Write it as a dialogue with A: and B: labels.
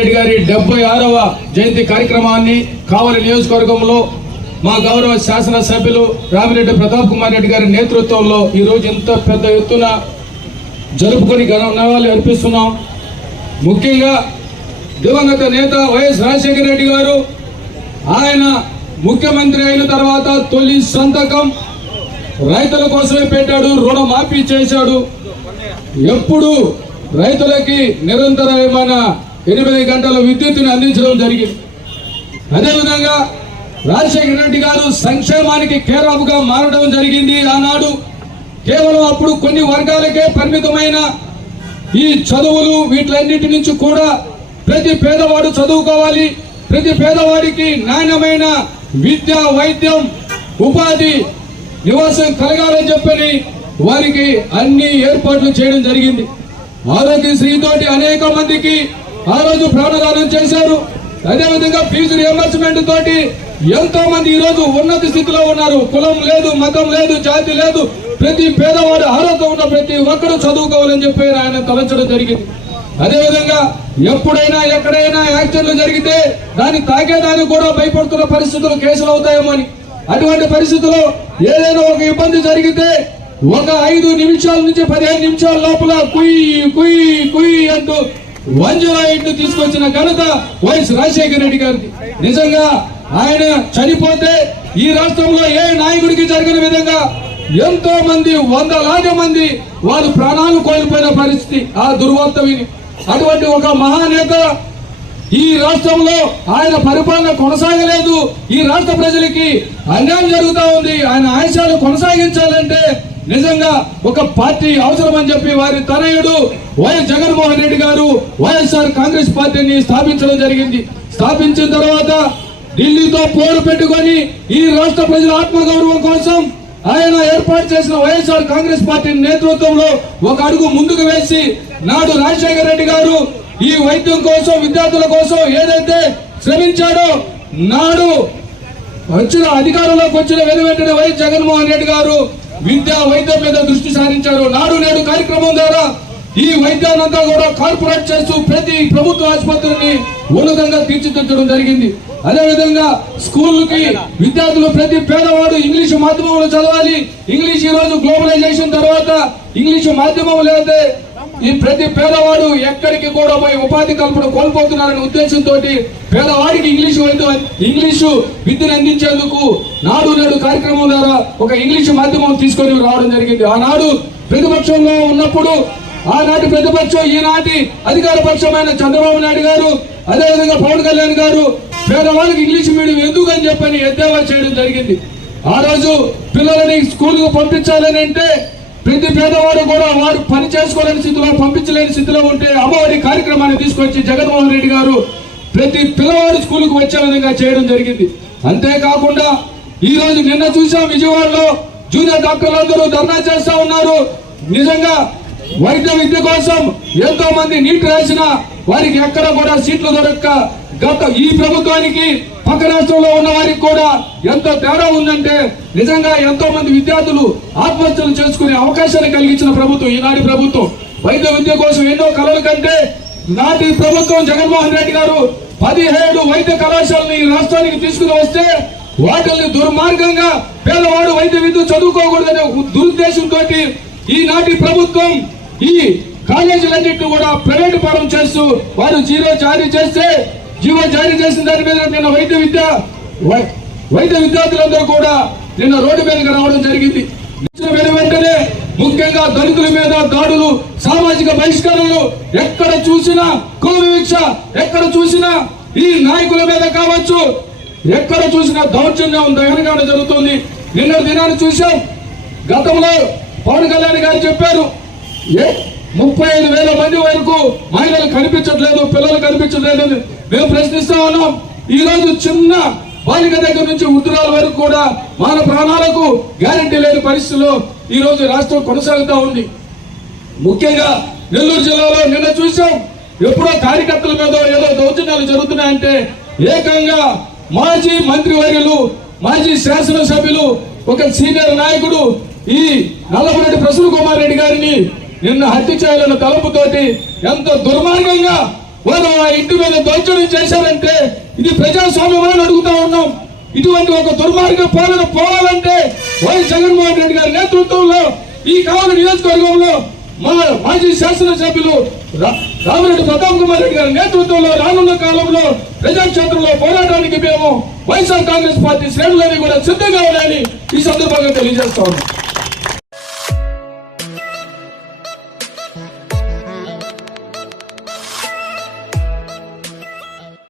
A: రెడ్డి గారి డెబ్బై ఆరవ జయంతి కార్యక్రమాన్ని కావలి నియోజకవర్గంలో మా గౌరవ శాసనసభ్యులు రామిరెడ్డి ప్రతాప్ కుమార్ రెడ్డి గారి నేతృత్వంలో ఈ రోజు ఇంత పెద్ద ఎత్తున జరుపుకొని ఘనవాళ్ళు అర్పిస్తున్నాం. ముఖ్యంగా దివంగత నేత వైఎస్ రాజశేఖర రెడ్డి గారు ఆయన ముఖ్యమంత్రి అయిన తర్వాత తొలి సంతకం రైతుల కోసమే పెట్టాడు రుణమాఫీ చేశాడు. ఎప్పుడు రైతులకి నిరంతరమైన ఎనిమిది గంటల విద్యుత్తుని అందించడం జరిగింది. అదేవిధంగా రాజశేఖర రెడ్డి గారు సంక్షేమానికి కేరాపుగా మారడం జరిగింది ఆనాడు. కేవలం అప్పుడు కొన్ని వర్గాలకే పరిమితమైన ఈ చదువులు వీటిలన్నిటి నుంచి కూడా ప్రతి పేదవాడు చదువుకోవాలి. ప్రతి పేదవాడికి నాణ్యమైన విద్య వైద్యం ఉపాధి నివాసం కలగాలని చెప్పని వారికి అన్ని ఏర్పాట్లు చేయడం జరిగింది. ఆరోగ్యశ్రీతోటి అనేక మందికి ఆ రోజు ప్రాణదానం చేశారు. అదేవిధంగా ఫీజు రియంబర్స్మెంట్ తోటి ఎంతో మంది ఈ రోజు ఉన్నత స్థితిలో ఉన్నారు. కులం లేదు మతం లేదు జాతి లేదు. ప్రతి పేదవాడు అర్హత ఉన్న ప్రతి ఒక్కరూ చదువుకోవాలని చెప్పి ఆయన తలంచడం జరిగింది. అదేవిధంగా ఎప్పుడైనా ఎక్కడైనా యాక్సిడెంట్లు జరిగితే దాన్ని తాకేదానికి కూడా భయపడుతున్న పరిస్థితులు కేసులు అవుతాయేమో అని. అటువంటి పరిస్థితుల్లో ఏదైనా ఒక ఇబ్బంది జరిగితే ఒక ఐదు నిమిషాల నుంచి పదిహేను నిమిషాల లోపల కుయ్ కుయ్ కుయ్ అంటూ వంజరాయిట్ను తీసుకొచ్చిన ఘనత వైఎస్ రాజశేఖర రెడ్డి గారికి నిజంగా ఆయన చనిపోతే ఈ రాష్ట్రంలో ఏ నాయకుడికి జరిగిన విధంగా ఎంతో మంది వందలాది మంది వారు ప్రాణాలు కోల్పోయిన పరిస్థితి ఆ దుర్వార్త విని. అటువంటి ఒక మహానేత ఈ రాష్ట్రంలో ఆయన పరిపాలన కొనసాగలేదు. ఈ రాష్ట్ర ప్రజలకి అన్యాయం జరుగుతూ ఉంది. ఆయన ఆశయాలు కొనసాగించాలంటే నిజంగా ఒక పార్టీ అవసరమని చెప్పి వారి తనయుడు వైఎస్ జగన్మోహన్ రెడ్డి గారు వైఎస్ఆర్ కాంగ్రెస్ పార్టీని స్థాపించడం జరిగింది. స్థాపించిన తర్వాత ఢిల్లీతో పోరు పెట్టుకొని ఈ రాష్ట్ర ప్రజల ఆత్మగౌరవం కోసం ఆయన ఏర్పాటు చేసిన వైఎస్ఆర్ కాంగ్రెస్ పార్టీ నేతృత్వంలో ఒక అడుగు ముందుకు వేసి నాడు రాజశేఖర రెడ్డి గారు ఈ వైద్యం కోసం విద్యార్థుల కోసం ఏదైతే శ్రమించాడో నాడు వచ్చిన అధికారంలోకి వచ్చిన వెను వెంటనే వైఎస్ జగన్మోహన్ రెడ్డి గారు విద్యా వైద్యం మీద దృష్టి సారించారు. నాడు నేడు కార్యక్రమం ద్వారా ఈ వైద్యాన్నంతా కూడా కార్పొరేట్ చేస్తూ ప్రతి ప్రభుత్వ ఆసుపత్రిని ఉన్నతంగా తీర్చిదిద్దడం జరిగింది. అదేవిధంగా స్కూళ్ళకి విద్యార్థులు ప్రతి పేదవాడు ఇంగ్లీషు మాధ్యమంలో చదవాలి. ఇంగ్లీష్ ఈ రోజు గ్లోబలైజేషన్ తర్వాత ఇంగ్లీషు మాధ్యమం లేదా ఈ ప్రతి పేదవాడు ఎక్కడికి కూడా పోయి ఉపాధి కల్పన కోల్పోతున్నారనే ఉద్దేశంతో పేదవాడికి ఇంగ్లీషు ఇంగ్లీషు విద్యను అందించేందుకు నాడు నేడు కార్యక్రమం ద్వారా ఒక ఇంగ్లీషు మాధ్యమం తీసుకొని రావడం జరిగింది. ఆనాడు ప్రతిపక్షంలో ఉన్నప్పుడు ఆనాటి ప్రతిపక్షం ఈనాటి అధికార పక్షమైన చంద్రబాబు నాయుడు గారు అదేవిధంగా పవన్ కళ్యాణ్ గారు పేదవాళ్ళకి ఇంగ్లీష్ మీడియం ఎందుకు అని చెప్పని ఎద్దేవా చేయడం జరిగింది. ఆ రోజు పిల్లలని స్కూల్కు పంపించాలని అంటే ప్రతి పేదవాడు కూడా వారు పని చేసుకోలేని స్థితిలో పంపించలేని స్థితిలో ఉంటే అమ్మఒడి కార్యక్రమాన్ని తీసుకొచ్చి జగన్మోహన్ రెడ్డి గారు ప్రతి పిల్లవాడు స్కూల్కు వచ్చే విధంగా చేయడం జరిగింది. అంతేకాకుండా ఈరోజు నిన్న చూసాం విజయవాడలో జూనియర్ డాక్టర్లు ధర్నా చేస్తా ఉన్నారు. నిజంగా వైద్య విద్య కోసం ఎంతో మంది నీట్ రాసిన వారికి ఎక్కడ కూడా సీట్లు దొరక్క గత ఈ ప్రభుత్వానికి పక్క రాష్ట్రంలో ఉన్న వారికి కూడా ఎంత తేడా ఉందంటే నిజంగా ఎంతో మంది విద్యార్థులు ఆత్మహత్యలు చేసుకునే అవకాశాన్ని కలిగించిన ప్రభుత్వం ఈనాటి ప్రభుత్వం. వైద్య విద్య కోసం ఎన్నో కలలు కంటే నాటి ప్రభుత్వం జగన్మోహన్ రెడ్డి గారు పదిహేడు వైద్య కళాశాలని ఈ రాష్ట్రానికి తీసుకుని వస్తే వాటిని దుర్మార్గంగా పేదవాడు వైద్య విద్య చదువుకోకూడదనే దురుద్దేశంతో ఈనాటి ప్రభుత్వం ఈ కాలేజీలన్నింటినీ కూడా ప్రైవేట్ పరం చేస్తూ వారు జీరో జారీ చేస్తే జీవో జారీ చేసిన దాని మీద నిన్న వైద్య విద్య వై- వైద్య విద్యార్థులందరూ కూడా నిన్న రోడ్డు మీదకి రావడం జరిగింది. వెను వెంటనే ముఖ్యంగా దళితుల మీద దాడులు సామాజిక బహిష్కరణలు ఎక్కడ చూసినా కుల వివక్ష ఎక్కడ చూసినా ఈ నాయకుల మీద కావచ్చు. ఎక్కడ చూసినా దౌర్జన్యం దహనగానే జరుగుతుంది. నిన్న దినాన్ని చూసాం గతంలో పవన్ కళ్యాణ్ గారు చెప్పారు ఏ ముప్పై ఐదు వేల మంది వరకు మహిళలు కనిపించట్లేదు పిల్లలు కనిపించట్లేదు మేము ప్రశ్నిస్తా ఉన్నాం. ఈ రోజు చిన్న బాలిక దగ్గర నుంచి వృద్ధురాల వరకు కూడా మన ప్రాణాలకు గ్యారంటీ లేని పరిస్థితుల్లో ఈ రోజు రాష్ట్రం కొనసాగుతూ ఉంది. ముఖ్యంగా నెల్లూరు జిల్లాలో నిన్న చూసాం ఎప్పుడో కార్యకర్తల మీద ఏదో దౌర్జన్యాలు జరుగుతున్నాయంటే ఏకంగా మాజీ మంత్రివర్యులు మాజీ శాసనసభ్యులు ఒక సీనియర్ నాయకుడు ఈ నల్లపరెడ్డి ప్రసన్న కుమార్ రెడ్డి గారిని నిన్న హత్య చేయాలన్న తలపుతోటి ఎంత దుర్మార్గంగా వారు ఆ ఇంటి మీద దౌర్జన్యం చేశారంటే ఇది ప్రజాస్వామ్యమని అడుగుతా ఉన్నాం. ఇటువంటి ఒక దుర్మార్గ పాలన పోవాలంటే వైఎస్ జగన్మోహన్ రెడ్డి గారి నేతృత్వంలో ఈ కావలి నియోజకవర్గంలో మా మాజీ శాసనసభ్యులు రా- రామిరెడ్డి ప్రతాప్ కుమార్ రెడ్డి గారి నేతృత్వంలో రానున్న కాలంలో ప్రజాక్షేత్రంలో పోరాటానికి మేము వైఎస్ఆర్ కాంగ్రెస్ పార్టీ శ్రేణులని కూడా సిద్ధంగా ఉన్నాయని ఈ సందర్భంగా తెలియజేస్తా ఉన్నాం.